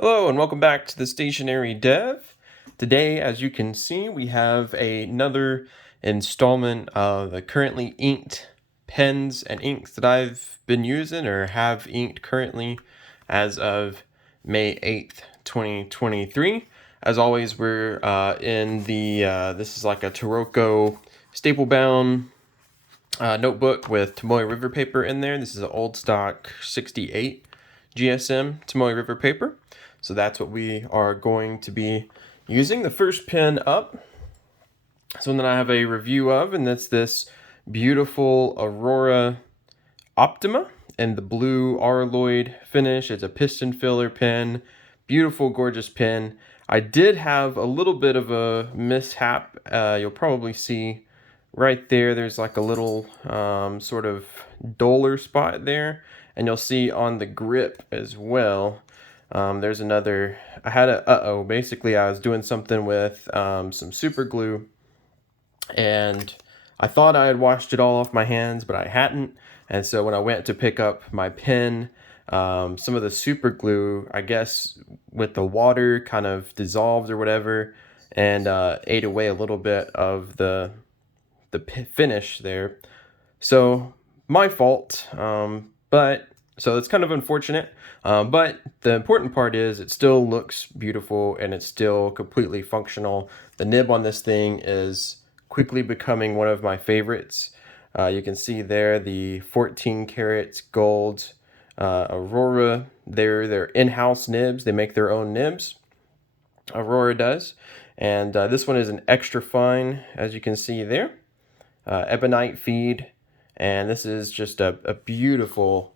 Hello and welcome back to the Stationary Dev. Today, as you can see, we have another installment of the currently inked pens and inks that I've been using or have inked currently as of May 8th, 2023. As always, we're in the, this is like a Taroko staple bound notebook with Tomoe River paper in there. This is an old stock 68 GSM Tomoe River paper. So that's what we are going to be using. The first pen up is one that I have a review of, and that's this beautiful Aurora Optima in the blue Araloid finish. It's a piston filler pen. Beautiful, gorgeous pen. I did have a little bit of a mishap. You'll probably see right there, there's like a little sort of duller spot there. And you'll see on the grip as well, there's another, I had a, basically I was doing something with some super glue, and I thought I had washed it all off my hands, but I hadn't. And so when I went to pick up my pen, some of the super glue, I guess with the water kind of dissolved or whatever, and ate away a little bit of the finish there. So my fault, but so it's kind of unfortunate. But the important part is it still looks beautiful and it's still completely functional. The nib on this thing is quickly becoming one of my favorites. You can see there the 14 karat gold Aurora. They're in-house nibs. They make their own nibs. Aurora does. And this one is an extra fine, as you can see there. Ebonite feed. And this is just a beautiful,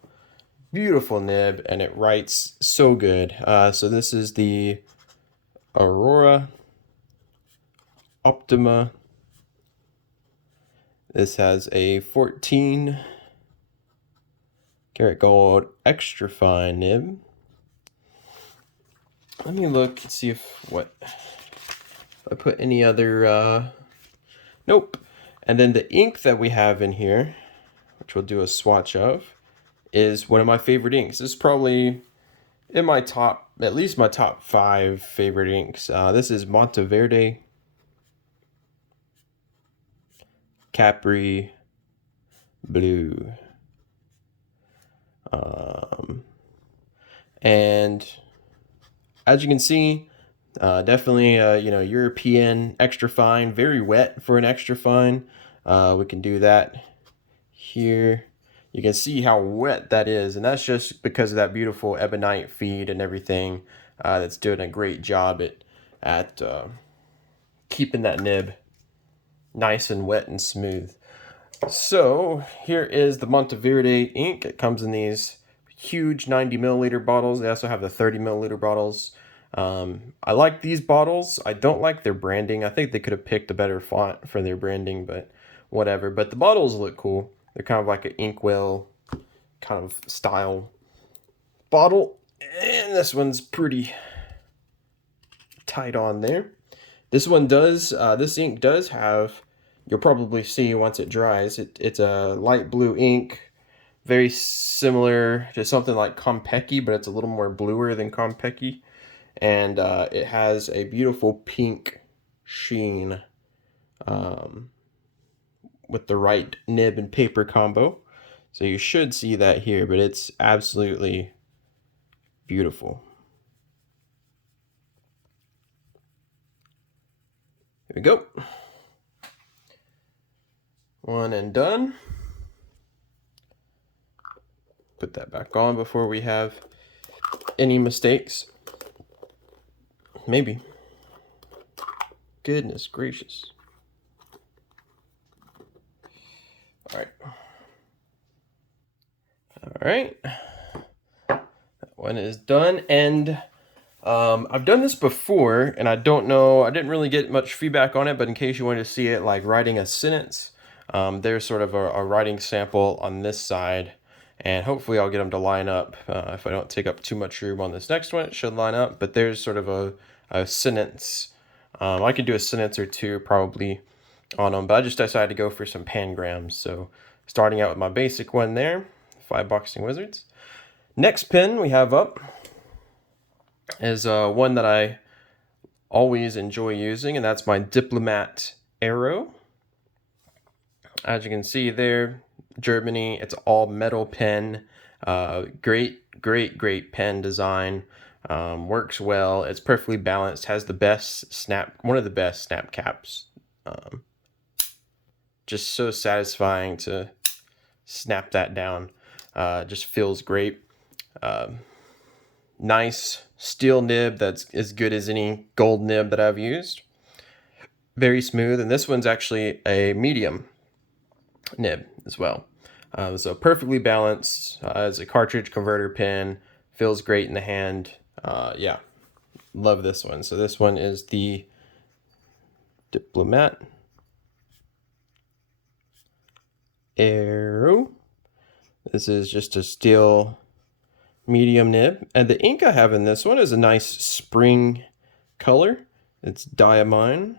beautiful nib, and it writes so good. So this is the Aurora Optima. This has a 14 karat gold extra fine nib. Let me look and see if I put any other, nope. And then the ink that we have in here, which we'll do a swatch of, is one of my favorite inks. This is probably in my top, at least my top 5 favorite inks. This is Monteverde, Capri, Blue. And as you can see, definitely European extra fine, very wet for an extra fine. We can do that here. You can see how wet that is, and that's just because of that beautiful ebonite feed and everything. That's doing a great job at keeping that nib nice and wet and smooth. So here is the Monteverde ink. It comes in these huge 90 milliliter bottles. They also have the 30 milliliter bottles. I like these bottles. I don't like their branding. I think they could have picked a better font for their branding, but whatever. But the bottles look cool. They're kind of like an inkwell kind of style bottle. And this one's pretty tight on there. This one does, this ink does have, you'll probably see once it dries, it's a light blue ink, very similar to something like Konpeki, but it's a little more bluer than Konpeki. And it has a beautiful pink sheen with the right nib and paper combo. So you should see that here, but it's absolutely beautiful. Here we go. One and done. Put that back on before we have any mistakes. Maybe. Goodness gracious. All right. All right. That one is done. And I've done this before, and I don't know, I didn't really get much feedback on it, but in case you wanted to see it, like writing a sentence, there's sort of a writing sample on this side, and hopefully I'll get them to line up. If I don't take up too much room on this next one, it should line up, but there's sort of a sentence. I could do a sentence or two probably on them, but I just decided to go for some pangrams. So starting out with my basic one there, 5 Boxing Wizards. Next pen we have up is one that I always enjoy using, and that's my Diplomat Arrow. As you can see there, Germany, it's all metal pen. Great pen design. Works well. It's perfectly balanced. Has the best one of the best snap caps. Just so satisfying to snap that down. Just feels great. Nice steel nib that's as good as any gold nib that I've used. Very smooth, and this one's actually a medium nib as well. So perfectly balanced as a cartridge converter pen. Feels great in the hand. Yeah, love this one. So this one is the Diplomat Arrow. This is just a steel medium nib, and the ink I have in this one is a nice spring color. It's Diamine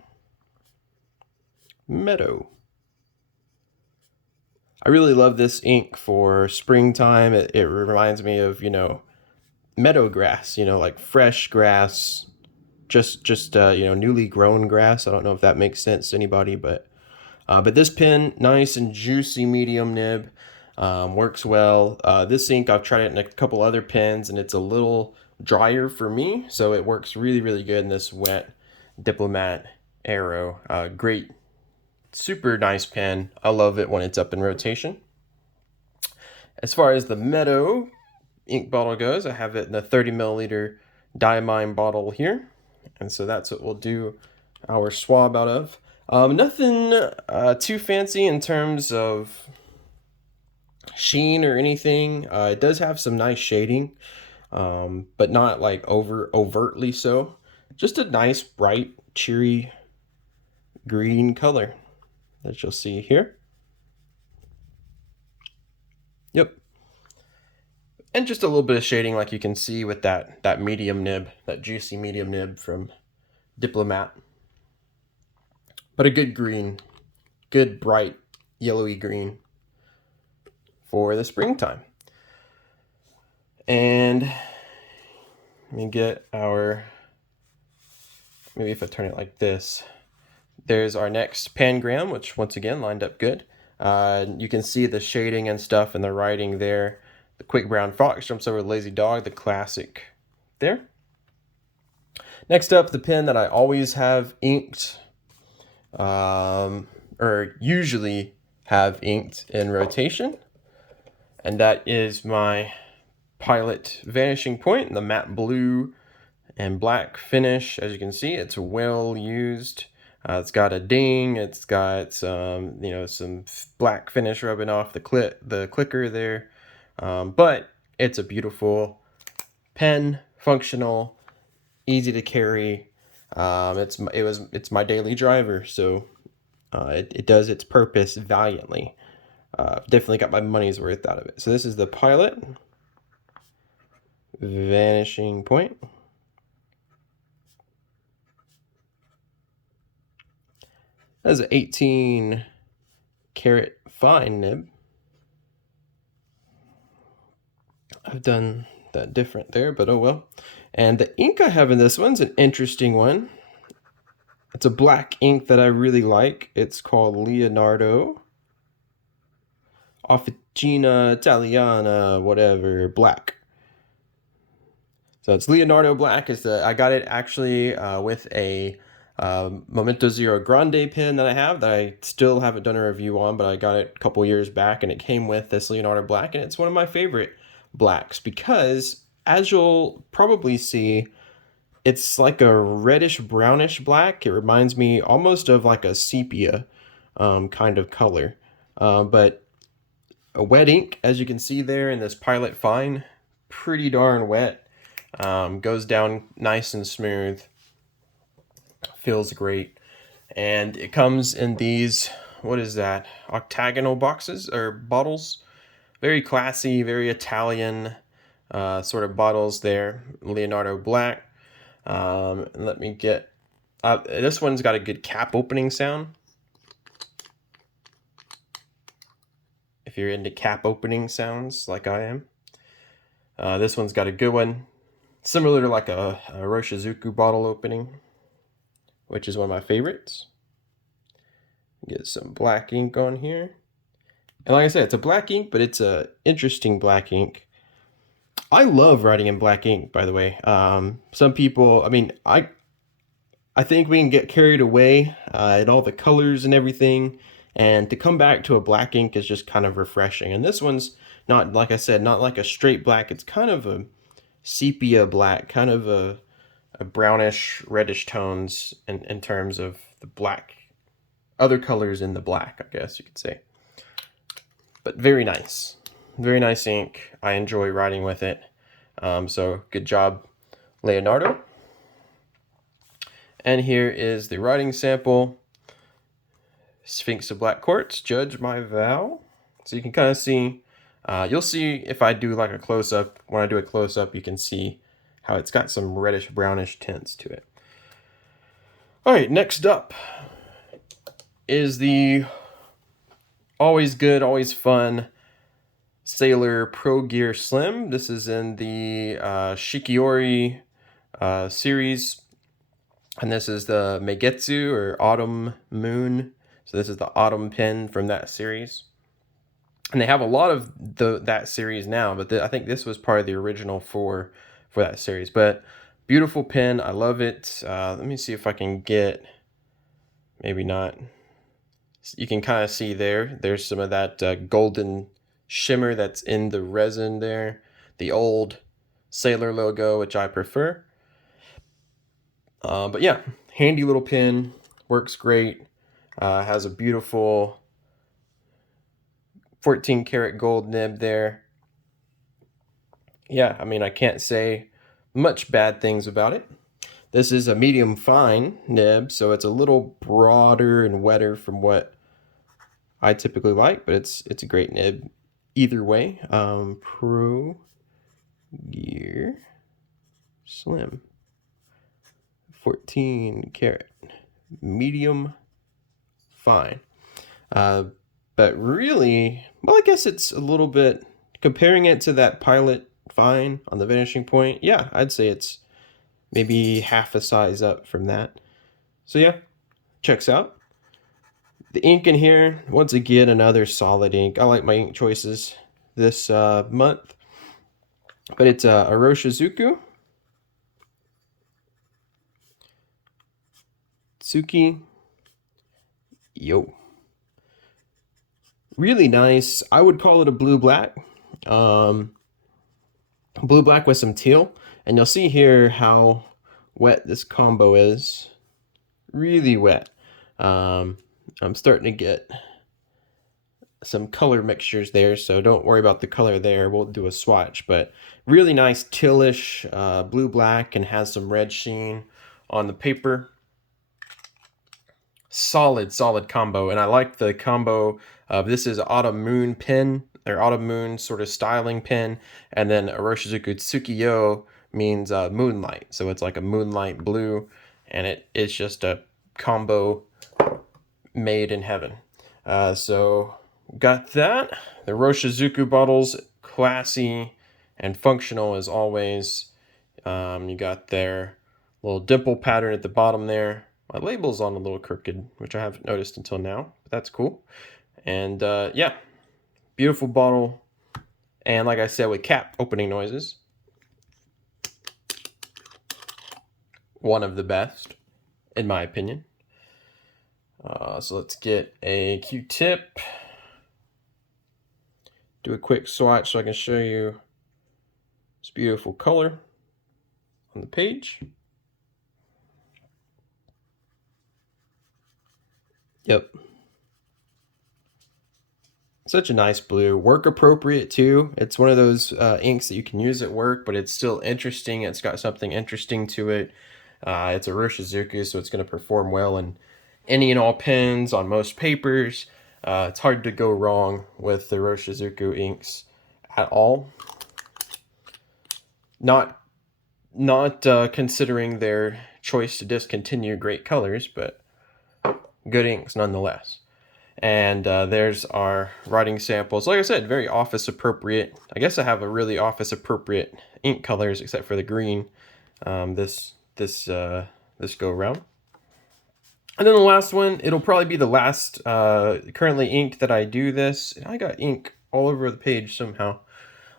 Meadow. I really love this ink for springtime. It reminds me of, meadow grass, like fresh grass, just newly grown grass. I don't know if that makes sense to anybody, but this pen, nice and juicy medium nib, works well. This ink, I've tried it in a couple other pens, and it's a little drier for me, so it works really good in this wet Diplomat Arrow. Great, super nice pen. I love it when it's up in rotation. As far as the Meadow ink bottle goes, I have it in a 30 milliliter Diamine bottle here, and so that's what we'll do our swab out of. Nothing too fancy in terms of sheen or anything. It does have some nice shading, but not like overtly so. Just a nice, bright, cheery green color that you'll see here. Yep. And just a little bit of shading, like you can see with that medium nib, that juicy medium nib from Diplomat. But a good green, good bright yellowy green for the springtime. And let me get maybe if I turn it like this, there's our next pangram, which once again lined up good. You can see the shading and stuff and the writing there. The quick brown fox jumps over the lazy dog, the classic there. Next up, the pen that I always have inked, or usually have inked in rotation, and that is my Pilot Vanishing Point in the matte blue and black finish. As you can see, it's well used. It's got a ding. It's got some black finish rubbing off the clicker there. But it's a beautiful pen, functional, easy to carry. It's my daily driver, so it does its purpose valiantly. Definitely got my money's worth out of it. So this is the Pilot Vanishing Point. That's an 18 karat fine nib. I've done that different there, but oh well. And the ink I have in this one's an interesting one. It's a black ink that I really like. It's called Leonardo Officina Italiana, whatever, black. So it's Leonardo Black. I got it actually with a Momento Zero Grande pen that I have that I still haven't done a review on, but I got it a couple years back, and it came with this Leonardo Black, and it's one of my favorite blacks because, as you'll probably see, it's like a reddish brownish black. It reminds me almost of like a sepia kind of color, but a wet ink, as you can see there in this Pilot Fine, pretty darn wet. Goes down nice and smooth. Feels great. And it comes in these, what is that, octagonal boxes or bottles. Very classy, very Italian sort of bottles there. Leonardo Black. Let me get, this one's got a good cap opening sound. If you're into cap opening sounds like I am. This one's got a good one. Similar to like a Iroshizuku bottle opening, which is one of my favorites. Get some black ink on here. And like I said, it's a black ink, but it's a interesting black ink. I love writing in black ink, by the way. Some people, I mean, I think we can get carried away at all the colors and everything, and to come back to a black ink is just kind of refreshing. And this one's not, like I said, not like a straight black. It's kind of a sepia black, kind of a brownish, reddish tones in terms of the black. Other colors in the black, I guess you could say. But very nice. Very nice ink. I enjoy writing with it. So good job, Leonardo. And here is the writing sample. Sphinx of Black Quartz, Judge My Vow. So you can kind of see, you'll see if I do like a close-up. When I do a close-up, you can see how it's got some reddish brownish tints to it. All right, next up is the always good, always fun Sailor Pro Gear Slim. This is in the Shikiori series, and this is the Megetsu or Autumn Moon. So this is the Autumn pen from that series, and they have a lot of that series now. But I think this was part of the original for that series. But beautiful pen, I love it. Let me see if I can get, maybe not. You can kind of see there's some of that golden shimmer that's in the resin there. The old Sailor logo, which I prefer. But yeah, handy little pen, works great. Has a beautiful 14 karat gold nib there. Yeah, I mean, I can't say much bad things about it. This is a medium fine nib, so it's a little broader and wetter from what I typically like, but it's a great nib either way. Pro Gear Slim, 14 karat, medium fine. But really, well, I guess it's a little bit, comparing it to that Pilot Fine on the Vanishing Point, yeah, I'd say it's maybe half a size up from that. So yeah, checks out. The ink in here, once again, another solid ink. I like my ink choices this month. But it's Iroshizuku, Tsuki-Yo. Really nice. I would call it a blue-black. Blue-black with some teal. And you'll see here how wet this combo is. Really wet. I'm starting to get some color mixtures there, so don't worry about the color there. We'll do a swatch, but really nice tealish blue-black, and has some red sheen on the paper. Solid combo, and I like the combo of, this is Autumn Moon pen, or Autumn Moon sort of styling pen, and then Iroshizuku Tsuki-Yo means moonlight, so it's like a moonlight blue, and it's just a combo made in heaven. So got that. The Iroshizuku bottles, classy and functional as always. You got their little dimple pattern at the bottom there. My label's on a little crooked, which I haven't noticed until now, but that's cool. And yeah, beautiful bottle. And like I said, with cap opening noises, one of the best, in my opinion. So let's get a Q-tip. Do a quick swatch so I can show you this beautiful color on the page. Yep. Such a nice blue. Work appropriate too. It's one of those inks that you can use at work, but it's still interesting. It's got something interesting to it. It's a Iroshizuku, so it's going to perform well in any and all pens, on most papers. It's hard to go wrong with the Iroshizuku inks at all. Not considering their choice to discontinue great colors, but good inks nonetheless. And there's our writing samples. Like I said, very office appropriate. I guess I have a really office appropriate ink colors except for the green this go around. And then the last one, it'll probably be the last currently inked that I do this. I got ink all over the page somehow.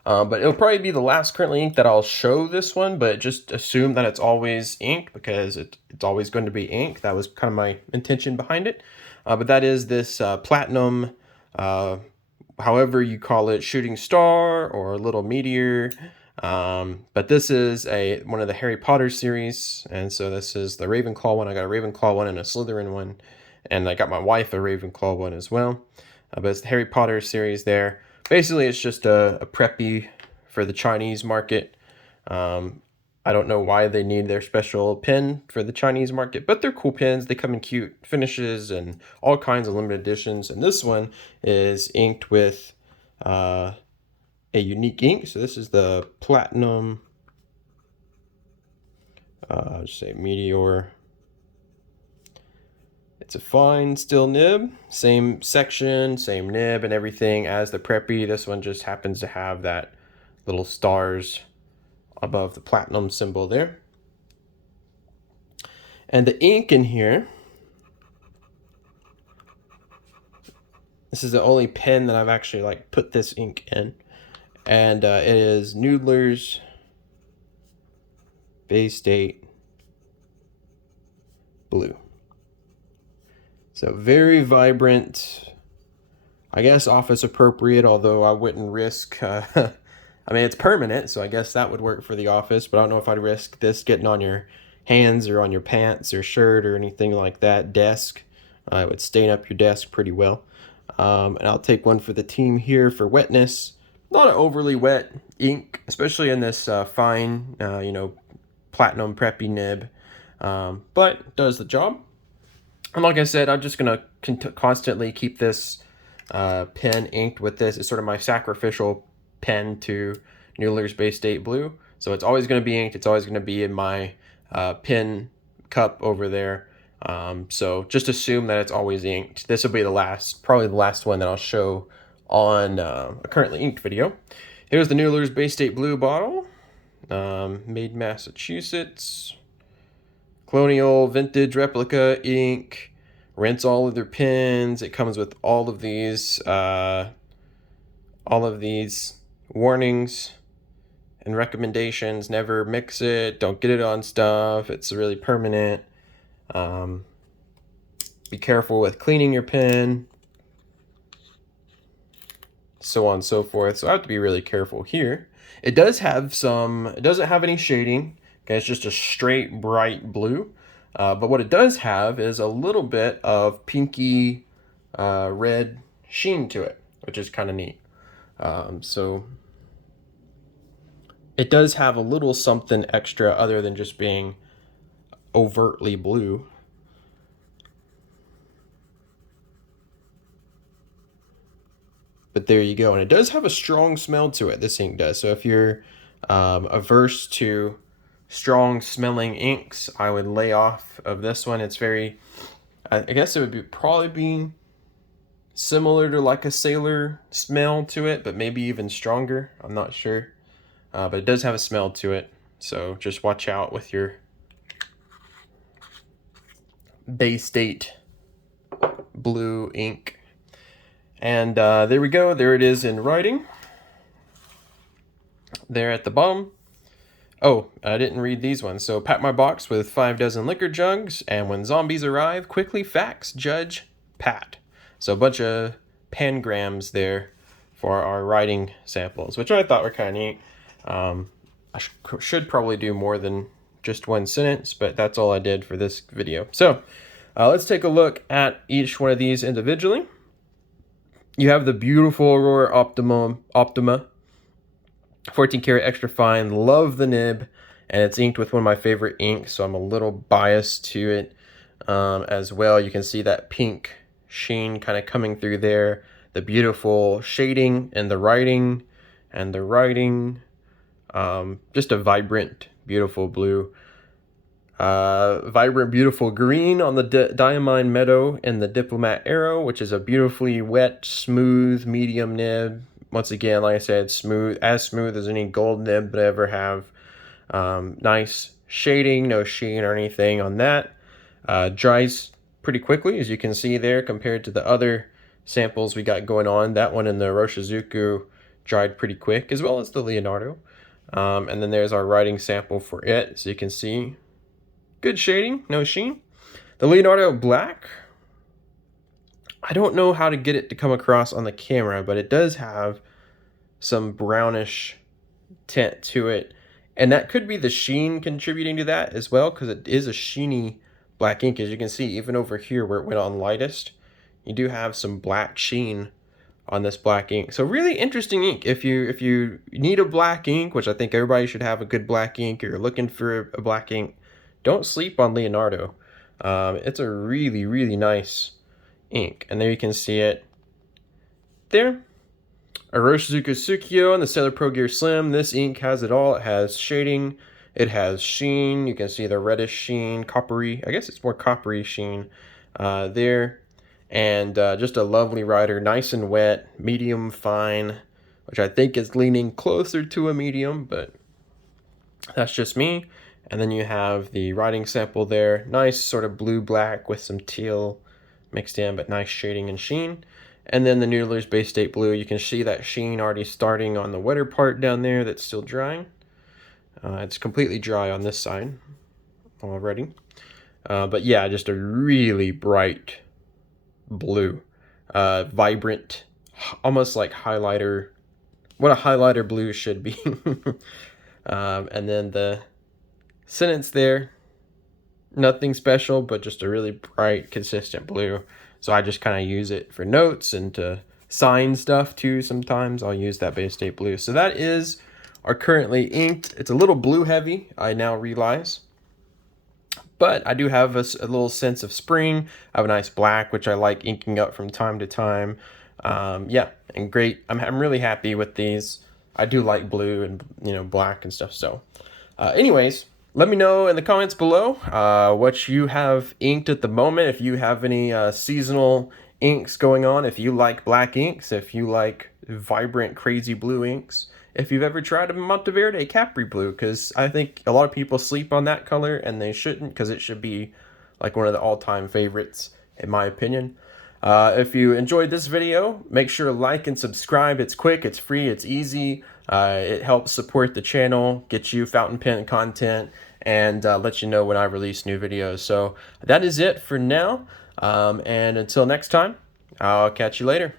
But it'll probably be the last currently inked that I'll show this one, but just assume that it's always ink because it's always going to be ink. That was kind of my intention behind it. But that is this platinum, however you call it, shooting star or little meteor. But this is one of the Harry Potter series, and so this is the Ravenclaw one. I got a Ravenclaw one and a Slytherin one, and I got my wife a Ravenclaw one as well. But it's the Harry Potter series there. Basically, it's just a preppy for the Chinese market. I don't know why they need their special pen for the Chinese market, but they're cool pens. They come in cute finishes and all kinds of limited editions. And this one is inked with a unique ink. So this is the Platinum, just say Meteor. It's a fine steel nib, same section, same nib and everything as the preppy. This one just happens to have that little stars above the platinum symbol there. And the ink in here, this is the only pen that I've actually put this ink in, and it is Noodler's Baystate Blue. So very vibrant, I guess office appropriate, although I wouldn't risk I mean, it's permanent, so I guess that would work for the office, but I don't know if I'd risk this getting on your hands or on your pants or shirt or anything like that. Desk, it would stain up your desk pretty well. And I'll take one for the team here for wetness. Not an overly wet ink, especially in this fine, platinum preppy nib, but does the job. And like I said, I'm just going to constantly keep this pen inked with this. It's sort of my sacrificial pen to Noodler's Baystate Blue. So it's always going to be inked. It's always going to be in my pen cup over there. So just assume that it's always inked. This will be probably the last one that I'll show on a currently inked video. Here's the Noodler's Baystate Blue bottle. Made in Massachusetts. Colonial vintage replica ink. Rinse all of their pens. It comes with all of these warnings and recommendations. Never mix it. Don't get it on stuff. It's really permanent. Be careful with cleaning your pen. So on and so forth. So I have to be really careful here. It doesn't have any shading. Okay, it's just a straight bright blue. But what it does have is a little bit of pinky red sheen to it, which is kind of neat. So it does have a little something extra other than just being overtly blue. But there you go. And it does have a strong smell to it, this ink does. So if you're averse to strong smelling inks, I would lay off of this one. It's very, I guess it would probably be similar to like a sailor smell to it, but maybe even stronger. I'm not sure. But it does have a smell to it. So just watch out with your Baystate Blue ink. And there we go. There it is in writing. There at the bottom. Oh, I didn't read these ones. So, pack my box with 5 dozen liquor jugs, and when zombies arrive, quickly fax Judge Pat. So, a bunch of pangrams there for our writing samples, which I thought were kind of neat. I should probably do more than just one sentence, but that's all I did for this video. So, let's take a look at each one of these individually. You have the beautiful Aurora Optima. 14 karat extra fine, love the nib, and it's inked with one of my favorite inks, so I'm a little biased to it as well. You can see that pink sheen kind of coming through there, the beautiful shading and the writing, just a vibrant, beautiful blue. Vibrant, beautiful green on the Diamine Meadow and the Diplomat Arrow, which is a beautifully wet, smooth, medium nib. Once again, like I said, smooth as any gold nib would ever have. Nice shading, no sheen or anything on that. Dries pretty quickly, as you can see there, compared to the other samples we got going on. That one in the Iroshizuku dried pretty quick, as well as the Leonardo. And then there's our writing sample for it, so you can see good shading, no sheen. The Leonardo Black, I don't know how to get it to come across on the camera, but it does have some brownish tint to it. And that could be the sheen contributing to that as well, because it is a sheeny black ink. As you can see, even over here where it went on lightest, you do have some black sheen on this black ink. So really interesting ink. If you need a black ink, which I think everybody should have a good black ink, or you're looking for a black ink, don't sleep on Leonardo. It's a really, really nice ink. And there you can see it there. Iroshizuku Tsuki-Yo and the Sailor Pro Gear Slim. This ink has it all. It has shading. It has sheen. You can see the reddish sheen, coppery. I guess it's more coppery sheen there. And just a lovely writer. Nice and wet. Medium fine, which I think is leaning closer to a medium, but that's just me. And then you have the writing sample there. Nice sort of blue-black with some teal mixed in, but nice shading and sheen. And then the Noodler's Baystate Blue. You can see that sheen already starting on the wetter part down there that's still drying. It's completely dry on this side already. But yeah, just a really bright blue. Vibrant, almost like highlighter. What a highlighter blue should be. And then the sentence there, nothing special, but just a really bright, consistent blue. So I just kind of use it for notes and to sign stuff too. Sometimes I'll use that Baystate Blue. So that is our currently inked. It's a little blue heavy, I now realize. But I do have a little sense of spring. I have a nice black, which I like inking up from time to time. Yeah, and great. I'm really happy with these. I do like blue and black and stuff. So anyways, let me know in the comments below what you have inked at the moment. If you have any seasonal inks going on. If you like black inks. If you like vibrant, crazy blue inks. If you've ever tried a Monteverde Capri blue, because I think a lot of people sleep on that color, and they shouldn't, because it should be like one of the all-time favorites, in my opinion. If you enjoyed this video, make sure to like and subscribe. It's quick, it's free, it's easy. It helps support the channel, get you fountain pen content, and let you know when I release new videos. So that is it for now. And until next time, I'll catch you later.